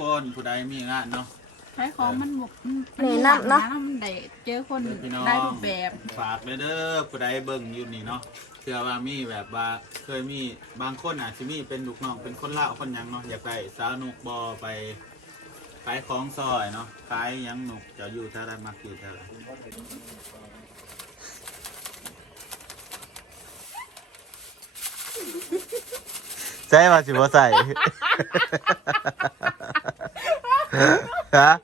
คนผู้ใดมีงานเนาะ ใช้ของมันบกมัแนะนำเนาะมันได้เจอคนพี่น้อง ได้รูปแบบฝากเลยเด้อผู้ใดเบิ่งอยู่นี่เนาะเชื่อว่ามีแบบว่าเคยมีบางคนอาจจะมีเป็นลูกน้องเป็นคนลาวคนหยังเนาะอยากได้สาวนุกบอไปขายของซอยเนาะขายหยังหนุกจะอยู่เท่าไรมักอยู่เท่าไรใช่มาสิบ่ใส่ ฮ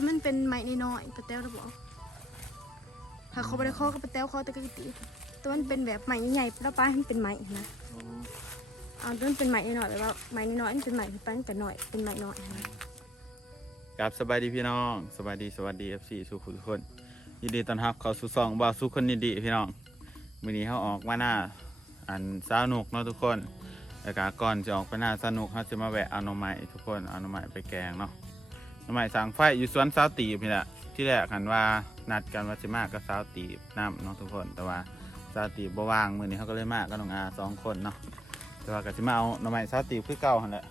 ถ้ามันเป็นไม้น้อยๆปะแต้วระบอกถ้าเขาไม่ได้ข้อก็ปะแต้วข้อตะกี้ตีแต่มันเป็นแบบไม้ใหญ่ๆแล้วป้าให้มันเป็นไม้นะเอาต้นเป็นไม้น้อยๆแบบว่าไม้น้อยๆมันเป็นไม้ที่ปั้นแต่น้อยเป็นไม้น้อยนะครับสบายดีพี่น้องสบายดีสวัสดีเอฟซีสุขุทุกคนยินดีต้อนรับเข้าสู่ซองบ่าวสุขคนดีๆพี่น้องมื้อนี้เขาออกมาหน้าอันสาวนุกเนาะทุกคนแล้วก็ก่อนจะออกไปหน้าสนุกเขาจะมาแวะเอาหน่อไม้ทุกคนเอาหน่อไม้ไปแกงเนาะ หน่อไม้สางไฟอยู่สวนสาวตีบนี่แหละที่แรกกันว่านัดกันว่าจะมากับสาวตีบน้ำเนาะทุกคนแต่ว่าสาวตีบบ่ว่างมื้อนี้เขาก็เลยมากับน้องอาสองคนเนาะแต่ว่าก็จะมาเอาหน่อไม้สาวตีบคือเก่าหั่นแหละ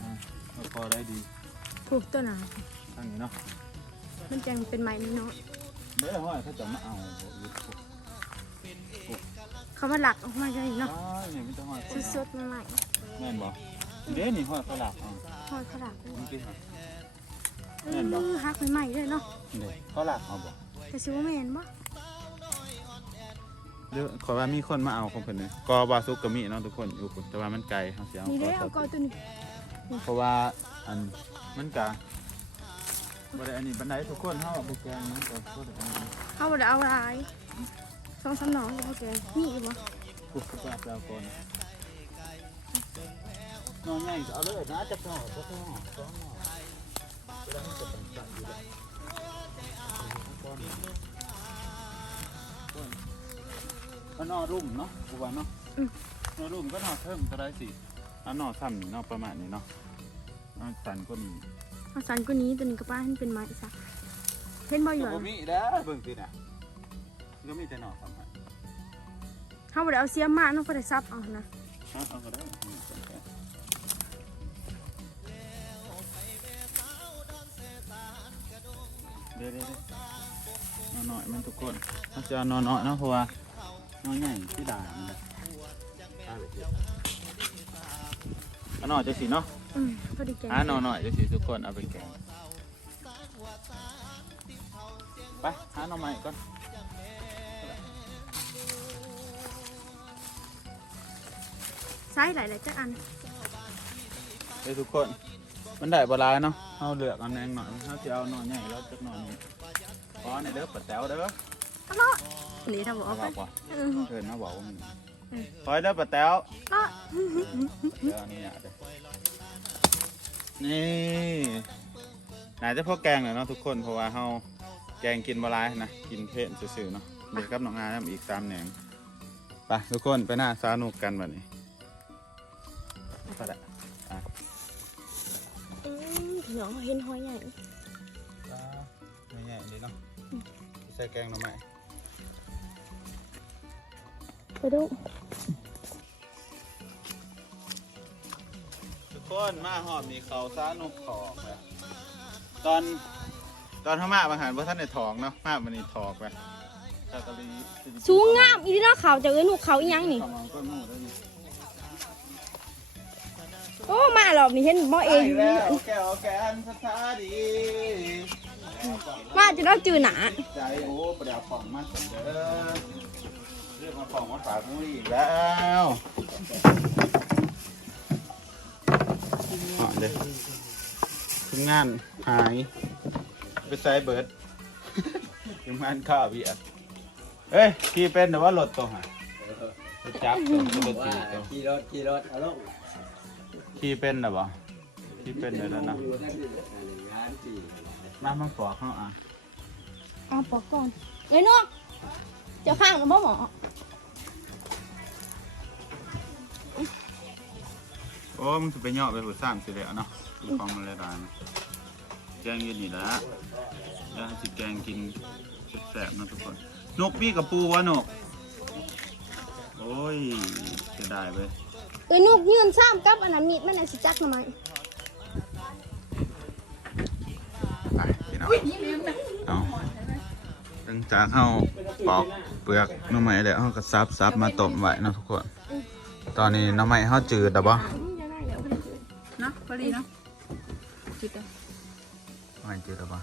อ่าก็พอได้ดีผูกตัวหนาทางนี้เนาะมันจังเป็นไม้น้อยเมื่อห้อยเขาจะมาเอาๆเขามาหลักออกมาเลยเนาะอ้าวเนี่ยไม่ต้องห้อยสดๆใหม่แม่นบ่เด้นี่ห้อยเขาหลักเอาๆ ทอดเขาหลักมันคือหักเออฮักใหม่ๆเลยเนาะเด้เขาหลักเอาบ่แต่ชิว่าแม่นบ่เดี๋ยวขอว่ามีคนมาเอาของเพิ่นเลยกอบาซุกก็มีเนาะทุกคนอยู่พุ่นแต่ว่ามันไกลเฮาสิเอานี่ขได้อเอาตักอดตัวนี้เพราะว่าอันมันกะบ่ได้อันนี้ปานใดทุกคนเฮาบ่แกงเนาะก็บ่ได้อันนี้เขาบ่ได้เอาหลายสองสามหนองก็พอแกงนี่อีกบ่กูก็ปลาปลาก่อน น้องใหญ่ก็เอาเลยนะจักหน่อจักหน่อสองหน่อเวลามันจะตั้งๆอยู่เด้ก่อนก่อนก็นอรุ่มเนาะกูว่าเนาะนอรุ่มก็นอเพิ่มก็ได้สิอันนอซ้ำนี่นาะประมาณนี้เนาะนสันก็มีเอาสันกว่านี้ตัวนี้ก็ป้าให้เป็นไม้ซะเห็นบ่อยู่ก็อะมีแล้วเบิ่งสิน่ะก็มีแต่นอซ้ำฮะเขาบ่ได้เอาเสียมมาเนาะก็ได้ซับเอานะเอาก็ได้ เดี๋ยวเดี๋ยวเดี๋ยวนอหน่อยมันทุกคนเขาจะเอานอหน่อยเนาะเพราะว่านอใหญ่ที่ด่ามันเลยเอาไปเถอะเอาหน่อยจะสิเนาะอืมพอดีแกงหาหน่อหน่อยจะสิทุกคนเอาไปแกงไปหาหน่อใหม่ก่อนใช้หลายๆจักอันเดี๋ยวทุกคน มันได้บหลายเนาะ เอาเลือกเอาแนงหน่อยเขาจะเอาหน่อใหญ่แล้วจักหน่อยหนึงขอในอยเด้อปัดแต๋วเด้อนี่ถ้าบอกเอาเอาไปบอกว่าเออเออนะบอกว่ามันอืมคอยเด้อปัดแต๋วก็เดี๋ยวอันนี้อะเด้อนี่ไหนจะพวกแกงเลยเนาะทุกคนเพราะว่าเฮาแกงกินบหลายนะกินเผ็ดซื่อๆเนาะเด็กกับน้องอาน้ำอีกสามแหนงไปทุกคนไปหน้าสานุกกันแบบนี้ไปละอื มเดี๋ยวเห็นหอยใหญ่ใหญ่ๆดีเนาะใส่แกงหน่อไม้ไปดูทุกคนมาหอบมีเขาซานุกถอกเลยตอนตอนเขามาบางหันว่าท่านในถอกเนาะมามันนี่ถอกไปตากะลีสูงงามอีนี่เนาะเขาจะเอ้ยหนูเขาอีหยังนี่สมองก็มูได้นี่ โอ้มาหรอบนี่เห็นบ่เองไปแล้วแก้วแกนสถาดีมาจะต้องจือหนาใจโอ้ประเดี๋ยวของมาสนเด้อเรื่องมาของมาฝากมูอีกแล้วอ๋อเด้อทำงานหายไปใส่เบิร์ดทำงานข้าวเบียร์เอ้ยขี่เป็นแต่ว่ารถตัวหะรถจักรตัวรถว่าตีตัวขี่รถขี่รถเอาลง ขี่เป็นแต่บ่ขี่เป็นเลยแล้วนะอยู่นั่นนี่แหละงานสี่มามาปอกเขาอะเอาปอกก่อนเอ้ยนกเจ้าข้างกับบ่หมอโอ้มึงจะไปย่อไปหัวซ้ำสิแล้วเนาะกินของมันเลยดานแกงอยืนนี่แหละแล้วสิแกงกินแสบๆเนาะทุกคนนกพี่กับปูวะนก โอ้ยจะได้ไป เอ้ยนกยืนซ้ำกับอันนั้นมีดมันน่ะสิจักหน่อไม้ไปพี่น้องเอาหลังจากเข้าปอกเปลือกหน้ำไม้แล้วเขาก็ซับซับมาต้มไว้เนาะทุกคน ตอนนี้หน้ำไม้เขาจืดแต่บ่เนาะพอดีเนาะจิตอะไม่จืดแต่บ่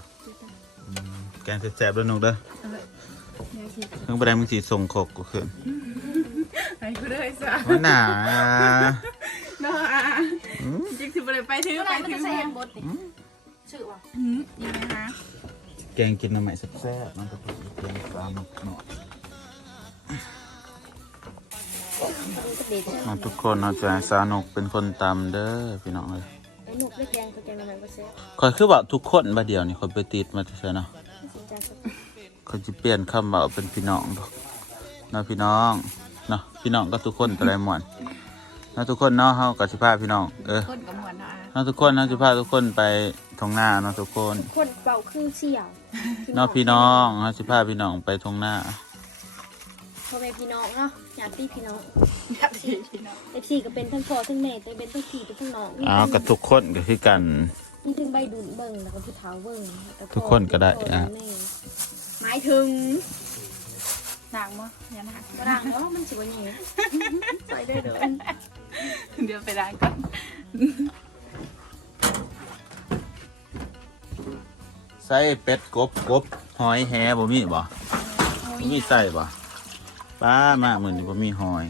อืมแกงแซ่บๆด้วยนกเด้อเออเดี๋ยวสิเพิ่งไปได้มึงสีส่งขกกูขึ้น ไปกูเลยซะว่าหนาเนาะอะจิกสิบ่ได้ไปถือไปถือมาชื่อว่าอืมยังไงคะแกงกินหน้ำไม้แซ่บๆเนาะทุกคนแกงปลาหมึกหน่อยมาทุกคนเอาใจสานุกเป็นคนตำเด้อพี่น้องเลยไอ้นกได้แกงก็แกงหน่อไม้บ่แซ่บคอยคือว่าทุกคนบาเดียวนี่คอยไปติดมาใช่เนาะสิจักสักเขาจะเปลี่ยนคำว่าเป็นพี่น้องดอกเนาะพี่น้อง เนาะพี่น้องก็ทุกคนแต่ละหมวนเนาะทุกคนเนาะเฮากับสิพาพี่น้องเออคนกับหมวนเนาะอะเนาะทุกคนเฮาสิพาทุกคนไปทงหน้าเนาะทุกคนคนเป่าครึ่งเสี่ยวเนาะพี่น้องเฮาสิพาพี่น้องไปทงหน้าพ่อแม่พี่น้องเนาะญาติพี่น้องอยากสิพี่น้องเอฟซีก็เป็นทั้งพ่อทั้งแม่แต่เป็นทั้งพี่เป็นทั้งน้องอ้าวกับทุกคนก็คือกันมีทั้งใบดุนเบิ่งแล้วก็ผู้เฒ่าเบิ่งแล้วพ่อทุกคนก็ได้พ่ออะแม่หมายถึง นางมั้ยันหักกระดังเนาะมันสิบ่หยังใส่ได้เด้อเดี๋ยวไปล้างก่อนใส่เป็ดกบกบหอยแหบ่มีบ่บ่มีใส่บ่ป้ามามื้อนี้บ่มีหอย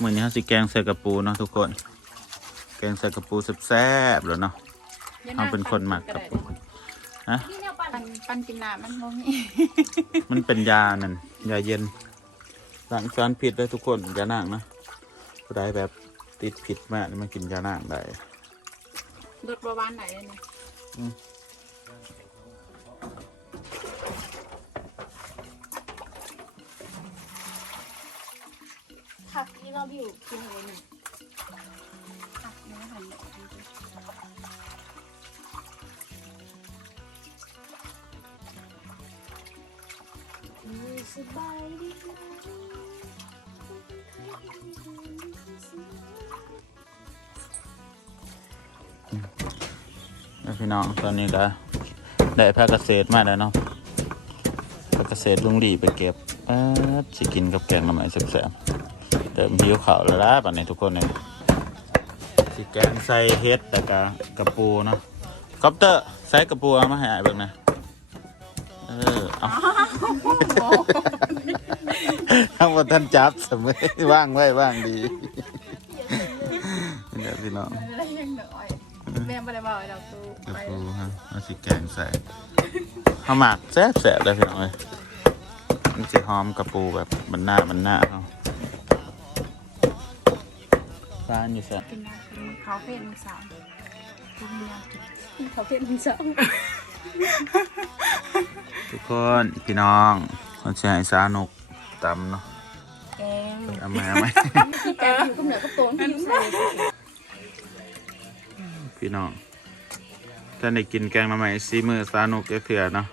มื้อนี้เฮาสิแกงใส่กระปูเนาะทุกคน แกงใส่กระปูแซ่บๆแล้วเนาะเอาเป็นคนหมักกับผมฮะปันปันกินน้ำมันบ่มีมันเป็นยานั่น ยาเย็นล้างสารพิษได้ทุกคนยานางนะผู้ใดแบบติดผิดมากนี่มากินยานางได้รถประวานไหนเลยเนี่ยผักที่เราบิวกินอะไรนี่ค่ะเดี๋ยวหัน สบายดีพี่น้องตอนนี้ก็ได้แพร่เกษตรมาแล้วเนาะแพร่เกษตรลุงหลีไปเก็บสิกินกับแกงหน่อไม้แซ่บๆเติมผิวขาวแล้วล่ะปันนี้ทุกคนเนี่ยสิแกงใส่เฮ็ดแต่กะกระปูเนาะคอปเตอร์ใส่กระปูเอามาให้อ้ายเบิ่งนะเออเอา ทั้งหมดท่านจับเสมอว่างไว้ว่างดีนี่แหละพี่น้องอะไรยังเหนื่อยแม่ไม่ได้บอกเราตู้กระไปปูฮะเอาสิแกงใส่ข้าวหมากแซ่บแสบเลยพี่น้องเลยมันจะหอมกระปูแบบมันหน้ามันหน้าเขาร้านอยู่แซ่บกินน้ำเป็นคาเฟ่มือสามทุกอย่างกินเขาเป็นพี่สาวทุกคนพี่น้องเขาจะให้สานุก ตำเนาะแกงเอาไหมเอาไหมที่แกอยู่กับเหนือกับโตนที่อยู่ใส่พี่น้องท่านได้กินแกงมาใหม่ซีมือสานุกเถื่อๆเนาะ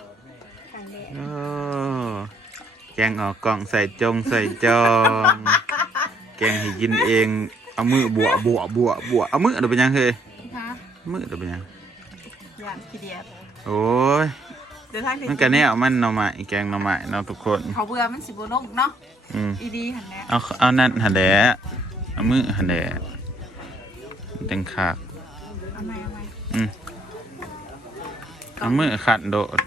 ทางแดงโอ้แกงออกกล่องใส่จงใส่จองแกงให้กินเอง เอามือบัวบัวบัวบัวเอามือเดี๋ยวเป็นยังเฮ้ยฮะมือเดี๋ยวเป็นยังอย่างขี้เดียดโอ้ย เดี๋ยวทางมันก็แน่เอามันหน่อไม้แกงหน่อไม้เนาะทุกคน เขาเบื่อมันสิบนกเนาะอืมอีดีหันแน่เอาเอานั่นหันแดะเอามือหันแดะเต็งขากเอาไหมเอาไหมอืมเอามือขัดโดด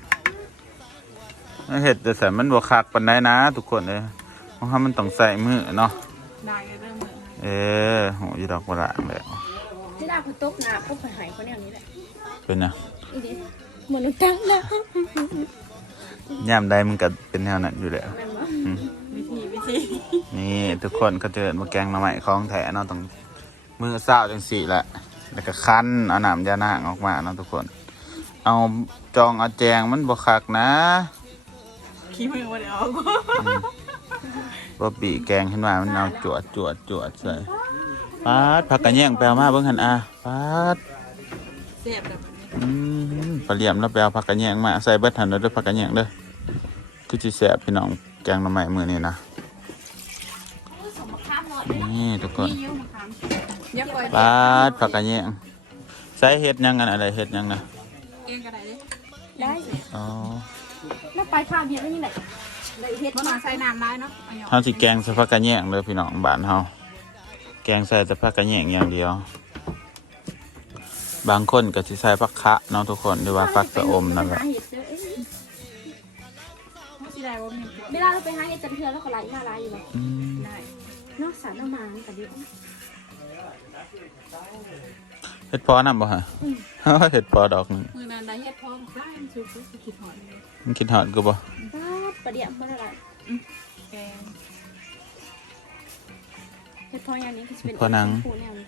เอาเห็ดแต่ใส่มันบวคักปันได้นะ ทุกคนเลยเพราะว่ามันต้องใส่มือเนาะ ได้เรื่องมือเออโหยดอกบลางแล้วที่ดาคุณตกหนาก็ผ่หายคนแนวนี้แหละเป็นนะอีดิเห มือนตั้งนะย่ามใดมันก็เป็นแนวนั้นอยู่แล้วแม่นบ่อืมวิธีวิธีนี่ทุกคนก็เจอมาแกงหน่อไม้ของแถเนาะต้องมือเศร้าจังสี่แหละแล้วก็คั้นเอาน้ำยานางออกมาเนาะทุกคน เอาจองเอาแจงมันบวคักนะขี้มือบ่ได้ออกบ่ปีแกงขึ้นมามันเอาจวดจวดจวดใส่ปาดผักกระแยงแปลมาเบิ่งหั่นอะปาดเสียบแบบนี้ อืมปลาเหลี่ยมแล้วไปเอาผักกระแยงมาใส่เบิดหันเด้อผักกระแยงเด้อคือสิแซ่บพี่น้องแกงหน่อไม้มื้อนี้นะสมบัติข้ามหมดนี่ทุกคนนี่เยอะมาคำเดี๋ยวปล่อยปาดผักกระแยงใส่เฮ็ดหยังกันอะไรเฮ็ดหยังนะเองก็ได้เด้ได้อ๋อแล้วไปข้าวเดียวนี่แหละเลยเฮ็ดบ่ต้มาองใส่น้ำได้เนาะเอาหยอกเฮาสิแกงใส่ผักกระแยงเด้อพี่น้องบ้านเฮาแกงใส่แต่ผักกระแยงอย่างเดียว บางคนก็สิใส่ผักคะเนาะทุกคนหรือว่าผักสะอมนั่นแหละหาเห็ดเด้อเอ้ยบ่สิได้บ่มีเวลาเราไปหาเห็ดจันเทือแล้วก็ไหลมาไหลอยู่แบบอืมได้เนอกสารน้ำมันแต่เดี๋ยวเฮ็ดพอนํบ่ฮะเฮ็ดพอดอกหนึงมื้อนั้นได้เฮ็ดพร้อมได้มันสุกสิคิดฮอดเลยมันคิดฮอดกูบ่บ้าประเดี๋ยวมันอะไรแกงเห็ดพออย่างนี้คือจะเป็นพอหนังคู่แนวนี้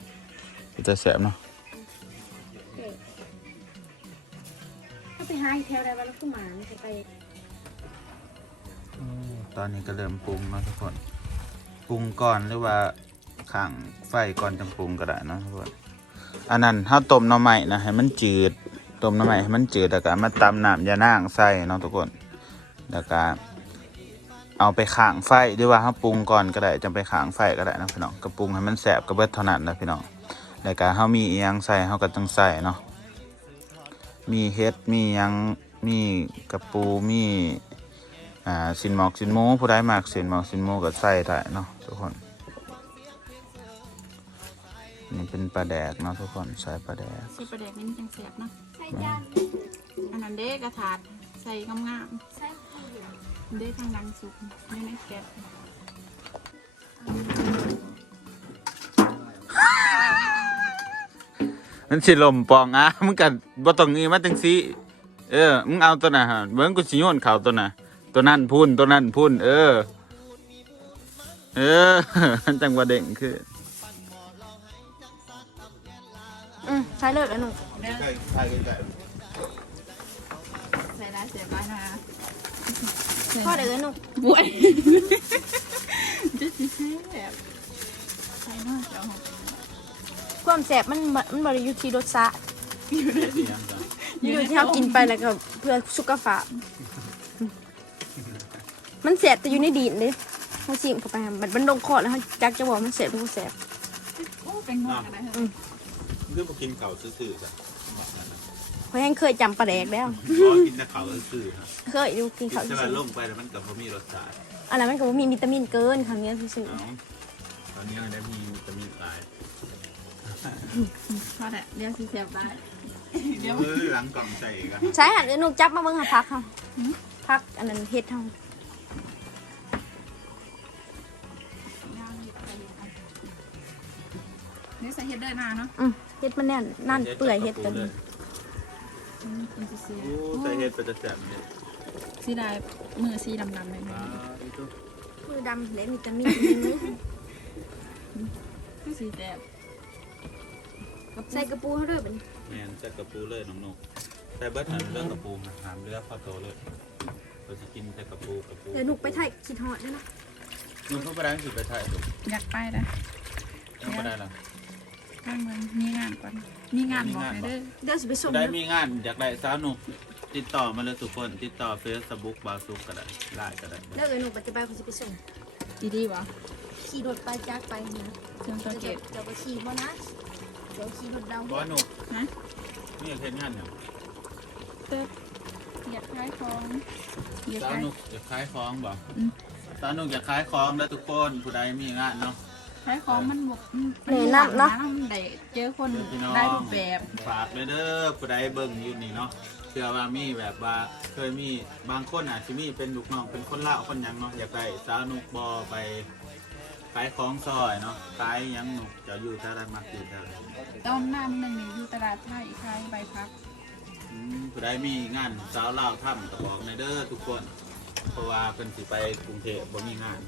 สิจะแซ่บเนาะ ไปหาอีกแถวใดวันละขึ้มานี่จะไปตอนนี้ก็เริ่มปรุงเนาะทุกคนปรุงก่อนหรือว่าข้างไฟก่อนจังปรุงก็ได้เนาะทุกคนอันนั้นถ้าต้มหน่อไม้นะให้มันจืดต้มหน่อไม้ให้มันจืดแล้วก็มาตำน้ำยานางใส่เนาะทุกคนแล้วก็เอาไปข้างไฟหรือว่าเขาปรุงก่อนก็ได้จังไปข้างไฟก็ได้นะพี่น้องก็ปรุงให้มันแสบก็เบิดเท่านั้นนะพี่น้องแล้วก็เขามีเอียงใส่เขาก็ต้องใส่เนาะ มีเฮ็ดมีหยังมีกระปูมีอ่าสินหมอกสินหมูผู้ใดมากสินหมอกสินหมูก็ใส่ได้เนาะทุกคนนี่เป็นปลาแดกเนาะทุกคนใส่ปลาแดกสิประเด็กนี่จังเสียบเนาะใส่จานอันนั้นเด้กระถาดใส่งามใส่ข้าวเหนียวๆเด้ทางดังสุกนี่ในแก๊ส มันสิลมปองอะมึงกับ่ต้องงี้มาจังสิเออมึงเอาตัวน่ะฮะเบิ่งกูสิโยนเขาตัวน่ะตัวนั้นพุ่นตัวนั้นพุ่นเออ เออจังว่าเด้งคืออืมใส่เลิศแล้วหนูเด้อใช่ใช่ใช่ใส่ได้เสียบได้นะพ่อเด้อหนูบวยจะสิแซ่บใส่เนาะเจ้าของ ความแสบมันบ่มันบริยุทธ์ที่รสชาติอยู่ในอยู่ที่เรากินไปแล้วก็เพื่อสุขภาพ มันแสบแต่อยู่ในดินเลยเขาชิมเข้าไปหามันมันลงคอแล้วเขาจักจะบอกมันแสบหรือบ่แสบโอ้เป็นงอกกันได้เหรอคือบ่กินเขาซื่อๆจ้ะเพราะยังเคยจำปลาแดกแล้วบ่กินแต่เขาซื่อๆฮะเคยดูกินเขาวแต่ซื่ว่าอลงไปแล้วมันก็บ่มีรสชาติๆอะไรมันก็บ่มีวิตามินเกินครั้งนี้ซื่อเอ้าตอนนี้มันได้มีวิตามินหลาย พอแหละเดี๋ยวสิแซ่บได้เดี๋ยวมือหลังกล่องใส่กันๆใช้หันเอ้ยหนูจับมาเบิ่งหาพักเขาพักอันนั้นเฮ็ดเฮานี่ใส่เฮ็ดเดอร์นาเนาะอืมเฮ็ดมันแน่นนั่นเปื่อยเฮ็ดตัวนี้อืมเป็นสิเสียโอ้ใส่เห็ดไปจะแซ่บเนี่ยสีได้มือสีดำๆเลยอ่าอีตัวมือดำและวิตามินในมือคือสีแซ่บ ใส่กระปูเขาด้วยเป็นแมนใส่กระปูเลยน้องนกใส่เบิดหันเรื่องกระปูนะหามเลือกข้าวโตเลยเราจะกินแต่กระปูกระปูเดี๋ยวหนูไปถ่ายคิดฮอดด้วยนะนุ่งเข้าไปได้สิไปถ่ายดูอยากไปนะยังไม่ได้หรอข้างมันมีงานก่อนมีงานบอกให้เด้อเดี๋ยวสิไปส่งได้เด้อมีงานอยากได้สาวหนุกติดต่อมาเลยทุกคนติดต่อเฟซบุ๊กบาซุกก็ได้ไลน์ก็ได้เดี๋ยวเอ้ยหนูปัจจุบันเขาสิไปส่งดีดีวะขี่รถไปจากไปนะเครื่องตัวเดี๋เก็ยวบเดี๋ยวไปขี่บ่นะเดี๋ยวขี่รถเราบอสหนุกนะนี่เห็นงานเนี่ยเติบอยากขายของอยากสาวขายหนุกอยากขายของบ่อืมสาวหนุกอยากขายของแล้วทุกคนผู้ใดมีงานเนาะ ขายของมันบกมันเหนื่อยนักเนาะมันได้เจอคนเดี๋ยวพี่น้อง ได้รูปแบบฝากเลยเด้อผู้ใดเบิ่งอยู่นี่เนาะเชื่อว่ามีแบบว่าเคยมีบางคนอาจจะมีเป็นลูกน้องเป็นคนเล่าวคนหยังเนาะอยากได้สาวหนุกบอไปขายของซอยเนาะขายหยังหนุกจะอยู่ท่าไรมักอยู่ท่าไรต้มน้ำหนึ่งนี่อยู่ตลาดไทยขายใบพักอืมผู้ใดมีงานสาวเล่าวถ้ำก็บอกในอยเด้อทุกคน เพราะว่าเพิ่นสิไปกรุงเทพบ่มีงาน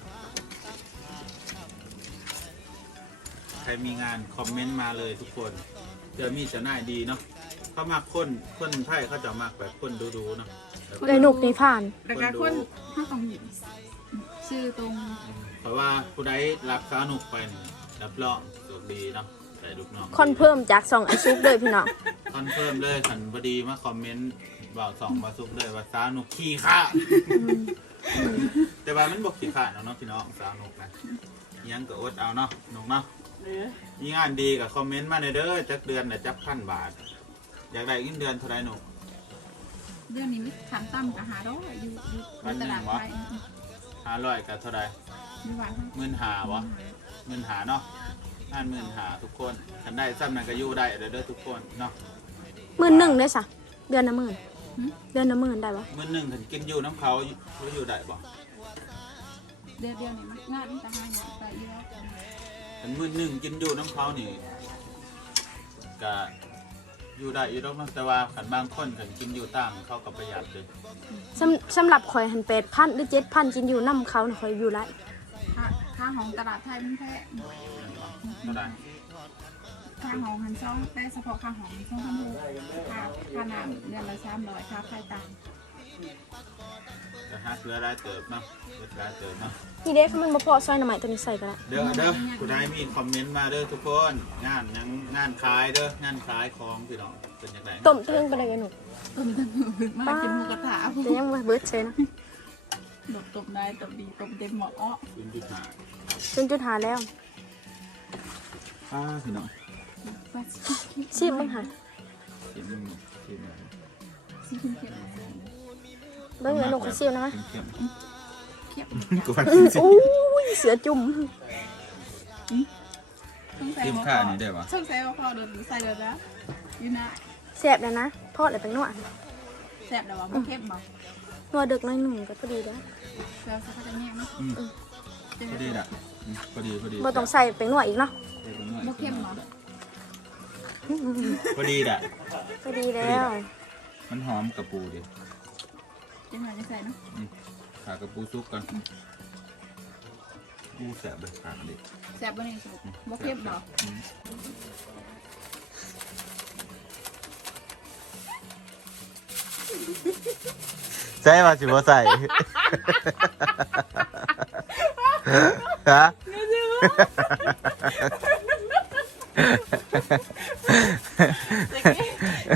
ใครมีงานคอมเมนต์มาเลยทุกคนเจอมีจะน่ายดีเนาะเขามักคนคนไทยเขาจะมักแบบคนดูๆเนาะเลยหนุกในผ่าน แล้วก็คนถ้าต้องชื่อตรง เพราะว่าผู้ใดรับสาวนุกไปนี่รับรองโชคดีเนาะได้ลูกน้องคอนเพิ่มจากสองไอซุปเลยพี่น้องคอนเฟิร์มเลยขันบดีมาคอมเมนต์บอกสองบาซุกเลยว่าสาวนุกขี้ข้าแต่ว่ามันบอกขี้ข้าเนาะเนาะพี่น้องสาวนุกนะยังก็อดเอาเนาะนุกเนาะหรือมีงานดีกับคอมเมนต์มาในอยเด้อจักเดือนน่ะจักพันบาท อยากได้เงินเดือนเท่าไรหนุกเรื่องนี้ไม่ขันตั้มกับหาดอกอยู่อยู่ในตลาดไทยห้าร้อยกับเท่าไร มีหวานหมื่นหาวะหมื่นหาเนาะงานหมื่นหาทุกคนคันได้ซ้ำนั้นก็อยู่ได้เด้อเด้อทุกคนเนาะหมื่นหนึ่งได้สะเดือนละหมื่นเดือนละหมื่นได้ปะหมื่นหนึ่งถึงกินอยู่น้ำเขาเขาอยู่ได้บ่เดือนเดียวนี่มันงานแต่หางานไปเยอะถึงหมื่นหนึ่งกินอยู่น้ำเขานี่ก็อยู่ได้อยู่ดอกเนาะแต่ว่าขันบางคนขันกินอยู่ต่างเขาก็ประหยัดเลยสำสำหรับข่อยหันแปดพันหรือเจ็ดพันกินอยู่น้ำเขาน่ะข่อยอยู่ไร ค่าค่าของตลาดไทยมันแพงเท่าไหร่ค่าของหันช่องได้เฉพาะค่าของช่องพันหกค่าค่าน้ำเดือนละสามร้อยค่าไฟต่างจะฮักเรือได้เติบเนาะเรือได้เติบเนาะนี่เด้คือมันมาพอซอยหน่อไม้ตัวนี้ใส่กันละเด้อเด้อผู้ใดมีคอมเมนต์มาเด้อทุกคนงานยังงานขายเด้องานขายของพี่น้องเป็นยังไงต้มเทิงไปเลยกันหนูต้มตั้งมือมากกินหมูกระทะแต่ยังบ่เบิดเชยนะ ดบตบได้ตบดีตบเต็มหมอคุณจุดหาจนจุดหาแล้วอ่าพี่น้องว่าชีพมึงหาเขียนมึงเขียนมึงสิคุณเขียนเบิ่งเลยหนูเขาเซียวนะเขียนเขียนกูฟังอู้ยเสือจุ่มต้องใส่เขียนหัวค่าข้อนี่ได้ปะต้องใส่หัวข้อเดินใส่เดินนะอยู่นะแซ่บแล้วนะทอดอะไรไปนวดแซ่บแต่ว่าบ่เข้ม บ่นวดดึกหน้อยหนึ่งก็พอดีแล้วเราสักจะแง่ไหมอืมพอดีละอืมพอดีพอดีบ่ต้องใส่ไปนวดอีกเนาะบ่เข้มบ่พอดีละพอดีแล้ว มันหอมกระปูดิจังหวะจะใส่เนาะขากระปูซุกก่อนอู้แสบเลยขากดิแซ่บบ่นี่สุดบ่เข้มดอกอืม ใช่ป่ะสิบ่ใส่ ฮะ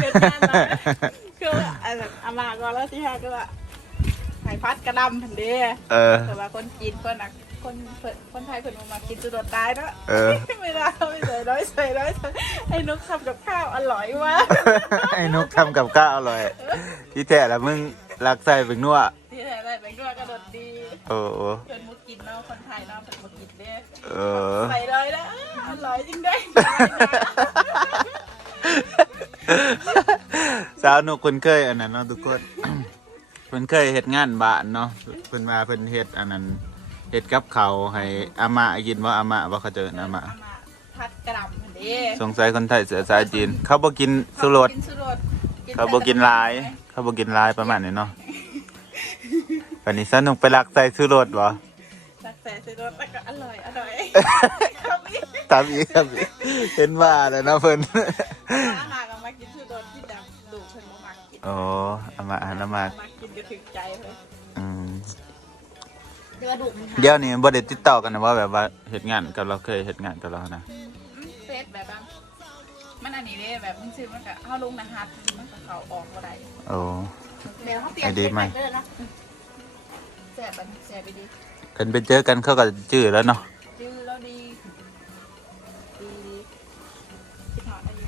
เกิดการมาคืออันอามาก็แล้วที่ฮะก็ว่าไห้พัดกระดำพันเด้เออ แต่ว่าคนจีนคนอะคนเพิ่นคนไทยเพิ่นมากินจนโดนตายเนาะเออ ไม่ได้ไม่ใส่ร้อยใส่ร้อยใส่ไอ้นกทำกับข้าวอร่อยมากไอ้นกทำกับข้าวอร่อย ที่แท้แล้วมึง รักใส่เป็นนัวที่ไหนได้เป็นก็กระโดดดีโอ้โหเพิ่นมุกกินเนาะคนไทยเนาะเพิ่นมุกกินเด้เออใส่เลยนะอร่อยจริงได้สาวนุกคนเคยอันนั้นเนาะทุกคนเพิ่นเคยเฮ็ดงานบ้านเนาะเพิ่นมาเพิ่นเฮ็ดอันนั้นเฮ็ดกับเขาวให้อาม่ากินว่าอาม่าว่าเขาเจออาม่าเอามาพัดกระดำพันเด้สงสัยคนไทยเสือสายจีน เขาบ่กินสุรสกินสุรส เขาบ่กินหลาย เขาบ่กินหลายประมาณนี้เนาะวันนี้สนุกไปลักใส่สุรสบ่รักแต่สุรสแล้วก็อร่อยอร่อยครับพี่ตามอีกครับอีกเห็นว่าแล้วเนาะเพิ่นอามาก็มากินสุรสที่ดำดูเพิ่นบ่มักกินโอ้อาม่าอาม่ามากินก็ถึงใจเลยอืมเดือดุมันหาเดี๋ยวนี้บ่ได้ติดต่อกันนะว่าแบบว่าเฮ็ดงานกับเราเคยเฮ็ดงานกับเรานะ นอันนี้เด้แบบมันซื้อมันก็เฮาลงนะฮัทมันก็เขาออกบ่ได้โอ้ เดี๋ยวเขาเปลี่ยนไอดีใหม่ เด้อนะแซ่บบัดแซ่บไปดีกันไปเจอกันเขาก็จื้อแล้วเนาะจื้อแล้วดีดีคิดฮอดได้อยู่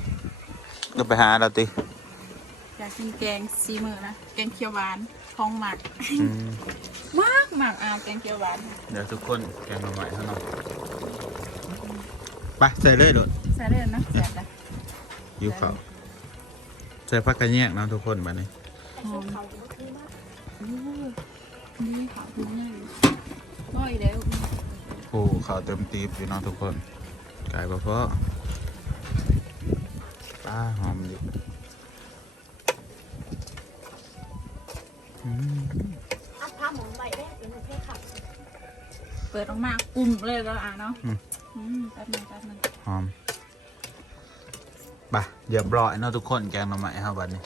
ก็ไปหาเราติอยากกินแกงซีมือนะแกงเขียวหวานของหมักอืมมากหมักอะแกงเขียวหวานเดี๋ยวทุกคนแกงมาใหม่เท่านั้นไปใส่เลยโดดแซ่บเด้อนะแซ่บนะ ยิ้วเขาวใส่ผักกระแยกเนาะทุกคนบัดนี้หอมนี่ขาวดูง่ายบ่อยแล้วโอ้ข้าวเต็มตีบอยู่เนาะทุกคนไก่บะเพาะป้าหอมดิอืมอัพพาหมุนใบได้เป็นประเภทขับเปิดออกมาอุ่มเลยแล้วอะเนาะอืมแป๊บนึงแป๊บนึงหอม ไปเรียบร้อยเนาะทุกคนแกงมาใหม่ครับบัดนี้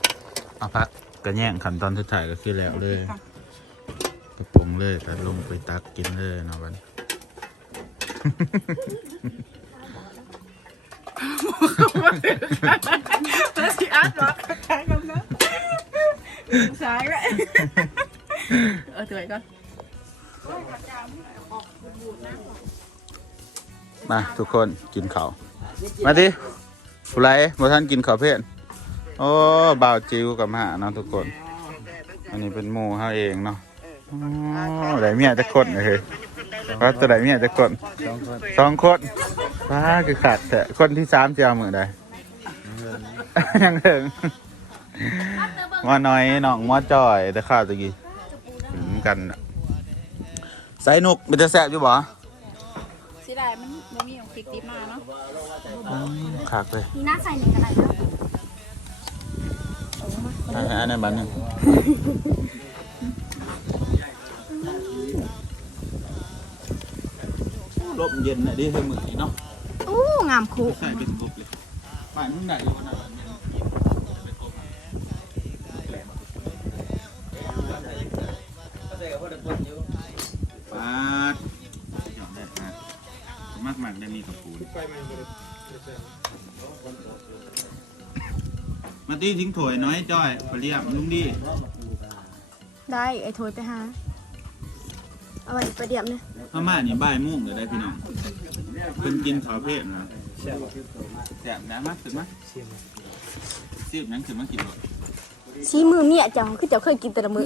เอาพักกระแยงขั้นตอนสุดท้ายก็คือแล้วเลยกระผมเลยก็ลงไปตักกินเลยเนาะบัดนี้แล้วสิอาร์ตหรอใช้กันนะใช้ไว้เออถือไว้ก่อนมาทุกคนกินข้าวมาดิ ผู้ไรบ่ท่านกินข้าวเพลนโอ้บ่าวจิวกับมาเนาะทุกคน อันนี้เป็นหมูเฮาเองเนาะอ๋อได้เมียจะคนเลยว่าตัวไหนเมียจะคนสองคนป้าคือขาดแต่คนที่สามจะเอามือใดยังถึงหมอน้อยน้องหมอจอยแต่ข้าวตะกี้ถึงกันน่ะใส่นุกมันจะแซ่บอยู่บ่สิได้มันบ่มีของพริกดิบมาเนาะ คักเลยมีหน้าใส่หนึ่งกระไรแล้วอันนั้นบันหนึงลมเย็นน่ะดิเพิ่งมือนี่เนาะอู้งามคู่ใส่เป็นกบเลยป่านมึงไหนอยู่วันนั้นเนี่ยเป็นกบปาดหยอดได้ปาดมากมากได้มีกับปูนมา ตีทิ้งถ้วยน้อยจ้อยไปเรียบลุงดีได้ไอ้โถยไปหาเอาไว้ไปเดียมเนี่ยพม่านี่บ่ายโมุ่งเลยได้พี่น้องเพิ่นกินข้าวเพศนะแซ่บนะมากสุดมั้ยซีบนั้นคือมากินหมดชี้มือเมียเจ้าคือเจ้าเคยกินแต่ละมือ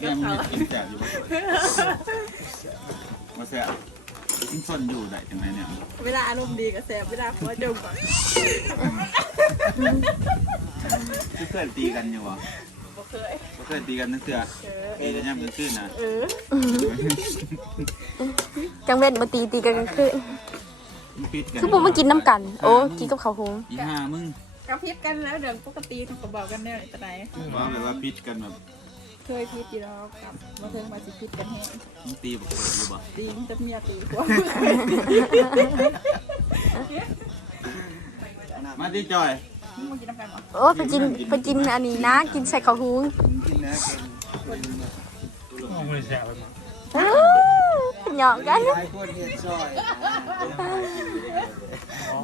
แก้มมันกินแซ่บอยู่บ่มาแซ่บ ทิ้งส้นอยู่ได้จังไรเนี่ยเวลาอารมณ์ดีก็แสบเวลาหัวจมก่อนคือเคยตีกันอยู่บ่บ่เคยบ่เคยตีกันนั่นเสือตีแต่ย่ำกลางคืนนะเออจังเว้นมาตีตีกันกลางคืนมึงปิดกันคือผมมากินน้ำกัน โอ้กินกับข้าวหุงอีห่ามึง กระพริบกันแล้วเดี๋ยวปกติต้องก็บอกกันแน่แต่ไหน ว่าแบบว่าปิดกันแบบ เคยพิษอยู่แล้วกับมาเทิงมาสิพิษกันแห้งมึงตีบ่เคยอยู่บ่ตีมันจะเมียตีหัวมาดิจอยมึงมากินน้ำกันเหรอโอ้ไปกินไปกินอันนี้นะ กินใส่ข้าวหุงอื้อหยอกกัน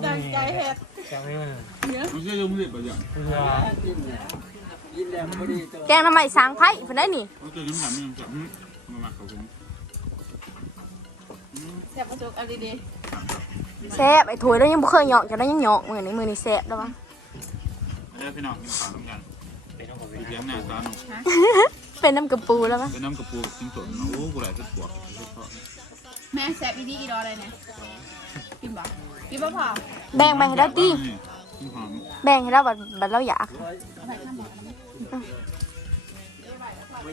ดังใจเห็ดมันคือลุงรีบบ่อย่างแกงน้ำใหม่สางไผ่เพิ่นได้นี่มันคือลุงหลานมึงจะมึงมามาเขาผมแซ่บมาจุกเอาดีแซ่บไอ้โถยแล้วยังบ่เคยหยอกจะได้ยังหยอกมือนี้มือนี้แซ่บแล้ววะเอ้ยพี่น้องกินข้าวน้ำกันเสียงหน้าตาหนุเป็นน้ำกระปูแล้ววะเป็นน้ำกระปูกับทิ้งสดโอ้กูหลายสุดปวดๆแม่แซ่บอีดีอีดออะไรเนี่ยกินบ่กินบ่พอแบ่งไปให้ได้ติกินหอม แบ่งให้เราบัดบัดเราอยาก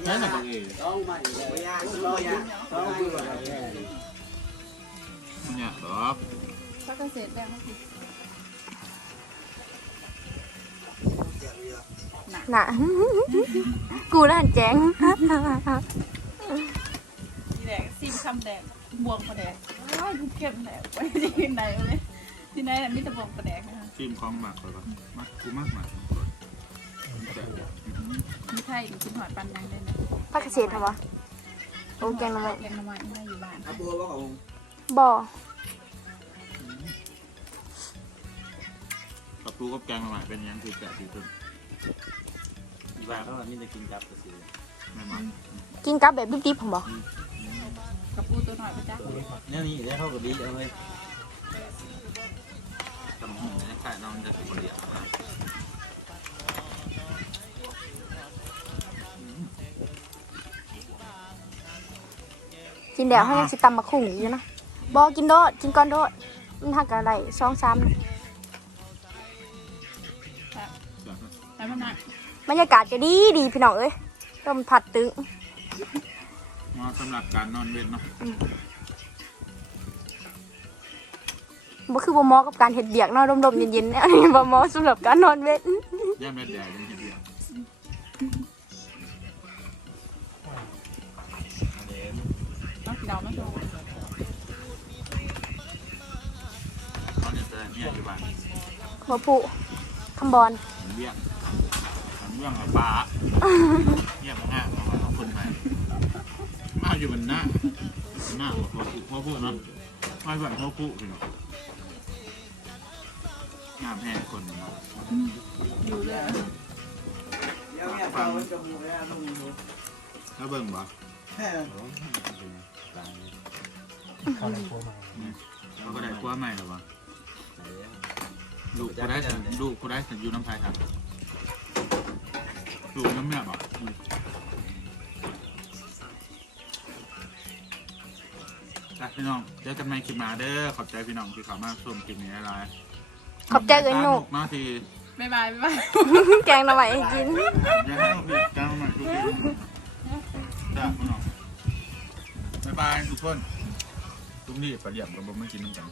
นั่นน่ะเอ๋เนี่ยหรอก็เกษตรแบ่งมาสิน่ะ กูแล้วหันแจ้งทีแดงซิมคำแดงบวงปลาแดงอ้าวเก็บแดงไว้ที่ไหนเนี่ยที่ไหนน่ะมีแต่บวงปลาแดงนะคะชิมของหมักเลยปะมักกูมากหมัก มีไข่หรือกินหอดปันยังได้ไหมภาคเกษตรทำวะโอ้แกงน้ำมันแกงน้ำมันไม่อยู่บ้านบ่กับปูกับแกงหมักเป็นยังคือแจ่ดีสุดอีบ้านเขามีแต่กินจับกระสือไม่มากินกับแบบดิบๆผมบอกกับปูตัวหน่อยไปจ้ะเนี่ยนี่ได้เข้ากับดีเอาเลยจำหูในไข่น้องจะถูกเดียว กินแดดเขายังสิตำมาคุ้งอยู่นะบ่กินโดดกินก้อนโดดมันหักอะไรสองสามแล้วมันหนักบรรยากาศก็ดีดีพี่น้องเอ้ยลมพัดตึงมาสำหรับการนอนเว้นเนาะบ่คือบ่เหมาะกับการเฮ็ดเบียกเนาะดมๆเย็นๆเนี่ยอันนี้บ่เหมาะสำหรับการนอนเว้นย่ำแดดแดดยังเห็นเดียว หัวปุคำบอลเรียกผเรียกหปลาเรียงมาห้าเมาคนไปมาอยู่บนหน้าหน้าหัวปู่พ่อปู่เนาไมาแบบหัวปู่เนาะงามแห้งคนเนาะอยู่เลยแล้วเบิ่งบ่แล้วก็ได้กลัวใหม่หรอวะ ลูกกูได้สันลูกกูได้สันอยู่น้ำพายครับลูกน้ำเมียบ่จ้ะพี่น้องเจอกันใหม่คลิปหน้าเด้อขอบใจพี่น้องที่เข้ามาชมคลิปนี้อะไรขอบใจเอ้ยหนุกเนาะที่บ๊ายบายบ๊ายบายแกงหน่อไม้ให้กินอยังให้เราพี่จ้างมาทุกทีจ้าพี่น้องบ๊ายบายทุกคนตุ้มนี่ปลาเหลี่ยมกับผมไม่กินน้ำกัน